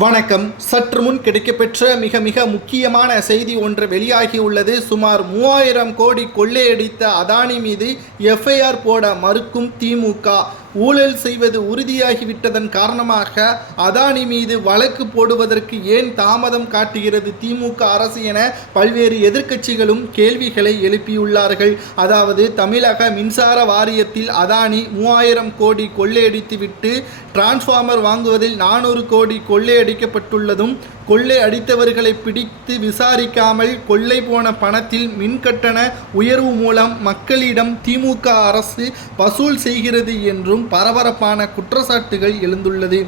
வணக்கம். சற்று முன் கிடைக்கப்பெற்ற மிக மிக முக்கியமான செய்தி ஒன்று வெளியாகியுள்ளது. சுமார் 3000 கோடி கொள்ளையடித்த அதானி மீது எஃப்ஐஆர் போட மறுக்கும் திமுக. ஊழல் செய்வது உறுதியாகிவிட்டதன் காரணமாக அதானி மீது வழக்கு போடுவதற்கு ஏன் தாமதம் காட்டுகிறது திமுக அரசு என பல்வேறு எதிர்க்கட்சிகளும் கேள்விகளை எழுப்பியுள்ளார்கள். அதாவது தமிழக மின்சார வாரியத்தில் அதானி 3000 கோடி கொள்ளையடித்துவிட்டு டிரான்ஸ்ஃபார்மர் வாங்குவதில் 400 கோடி கொள்ளையடிக்கப்பட்டுள்ளதும், கொள்ளை அடித்தவர்களை பிடித்து விசாரிக்காமல் கொள்ளை போன பணத்தில் மின்கட்டண உயர்வு மூலம் மக்களிடம் திமுக அரசு வசூல் செய்கிறது என்றும் பரபரப்பான குற்றச்சாட்டுகள் எழுந்துள்ளது.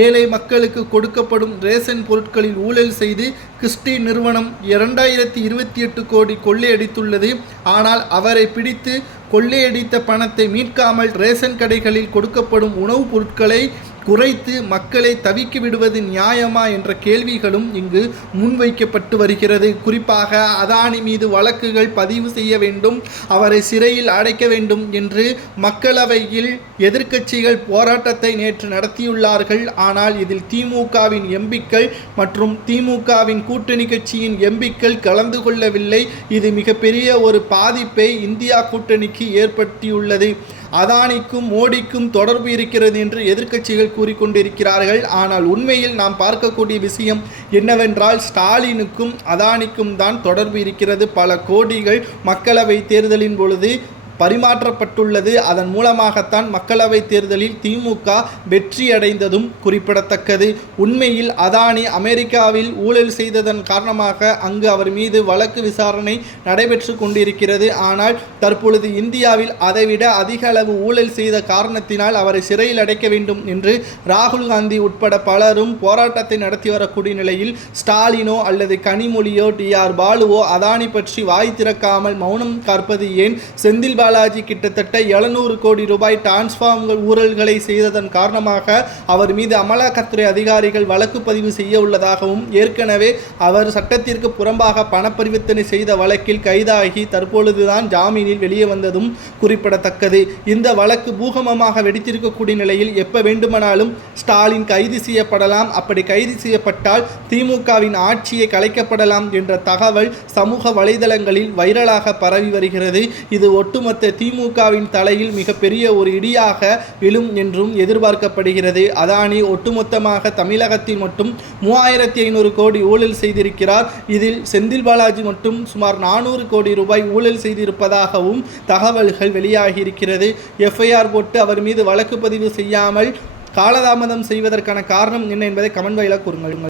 ஏழை மக்களுக்கு கொடுக்கப்படும் ரேஷன் பொருட்களில் ஊழல் செய்து கிறிஸ்டி நிறுவனம் 2028 கோடி கொள்ளையடித்துள்ளது. ஆனால் அவரை பிடித்து கொள்ளையடித்த பணத்தை மீட்காமல் ரேஷன் கடைகளில் கொடுக்கப்படும் உணவுப் பொருட்களை குறைத்து மக்களை தவிக்க விடுவது நியாயமா என்ற கேள்விகளும் இங்கு முன்வைக்கப்பட்டு வருகிறது. குறிப்பாக அதானி மீது வழக்குகள் பதிவு செய்ய வேண்டும், அவரை சிறையில் அடைக்க வேண்டும் என்று மக்களவையில் எதிர்க்கட்சிகள் போராட்டத்தை நேற்று நடத்தியுள்ளார்கள். ஆனால் இதில் திமுகவின் எம்பிக்கள் மற்றும் திமுகவின் கூட்டணி கட்சியின் எம்பிக்கள் கலந்து கொள்ளவில்லை. இது மிகப்பெரிய ஒரு பாதிப்பை இந்தியா கூட்டணிக்கு ஏற்படுத்தியுள்ளது. அதானிக்கும் மோடிக்கும் தொடர்பு இருக்கிறது என்று எதிர்க்கட்சிகள் கூறிக்கொண்டிருக்கிறார்கள். ஆனால் உண்மையில் நாம் பார்க்கக்கூடிய விஷயம் என்னவென்றால், ஸ்டாலினுக்கும் அதானிக்கும் தான் தொடர்பு இருக்கிறது. பல கோடிகள் மக்களவை தேர்தலின் பொழுது பரிமாற்றப்பட்டுள்ளது. அதன் மூலமாகத்தான் மக்களவை தேர்தலில் திமுக வெற்றியடைந்ததும் குறிப்பிடத்தக்கது. உண்மையில் அதானி அமெரிக்காவில் ஊழல் செய்ததன் காரணமாக அங்கு அவர் மீது வழக்கு விசாரணை நடைபெற்று கொண்டிருக்கிறது. ஆனால் தற்பொழுது இந்தியாவில் அதைவிட அதிக அளவு ஊழல் செய்த காரணத்தினால் அவரை சிறையில் அடைக்க வேண்டும் என்று ராகுல் காந்தி உட்பட பலரும் போராட்டத்தை நடத்தி வரக்கூடிய நிலையில், ஸ்டாலினோ அல்லது கனிமொழியோ டிஆர் பாலுவோ அதானி பற்றி வாய் திறக்காமல் மௌனம் காப்பது ஏன்? செந்தில் பாலாஜி கிட்டத்தட்ட 700 கோடி ரூபாய் டிரான்ஸ்ஃபார்மர் ஊழல்களை செய்ததன் காரணமாக அவர் மீது அமலாக்கத்துறை அதிகாரிகள் வழக்கு பதிவு செய்ய உள்ளதாகவும், ஏற்கனவே அவர் சட்டத்திற்கு புறம்பாக பணப்பரிவர்த்தனை செய்த வழக்கில் கைதாகி தற்பொழுதுதான் ஜாமீனில் வெளியே வந்ததும் குறிப்பிடத்தக்கது. இந்த வழக்கு பூகம்பமாக வெடித்திருக்கக்கூடிய நிலையில் எப்ப வேண்டுமானாலும் ஸ்டாலின் கைது செய்யப்படலாம். அப்படி கைது செய்யப்பட்டால் திமுகவின் ஆட்சியை கலைக்கப்படலாம் என்ற தகவல் சமூக வலைதளங்களில் வைரலாக பரவி வருகிறது. இது ஒட்டுமொத்த திமுகவின் தலையில் மிகப்பெரிய ஒரு இடியாக விழும் என்றும் எதிர்பார்க்கப்படுகிறது. அதானி ஒட்டுமொத்தமாக தமிழகத்தில் மட்டும் 3500 கோடி ஊழல் செய்திருக்கிறார். இதில் செந்தில் பாலாஜி மட்டும் சுமார் 400 கோடி ரூபாய் ஊழல் செய்திருப்பதாகவும் தகவல்கள் வெளியாகியிருக்கிறது. எஃப்ஐஆர் போட்டு அவர் மீது வழக்கு பதிவு செய்யாமல் காலதாமதம் செய்வதற்கான காரணம் என்ன என்பதை கமெண்ட் வாயிலாக கூறுங்கள்.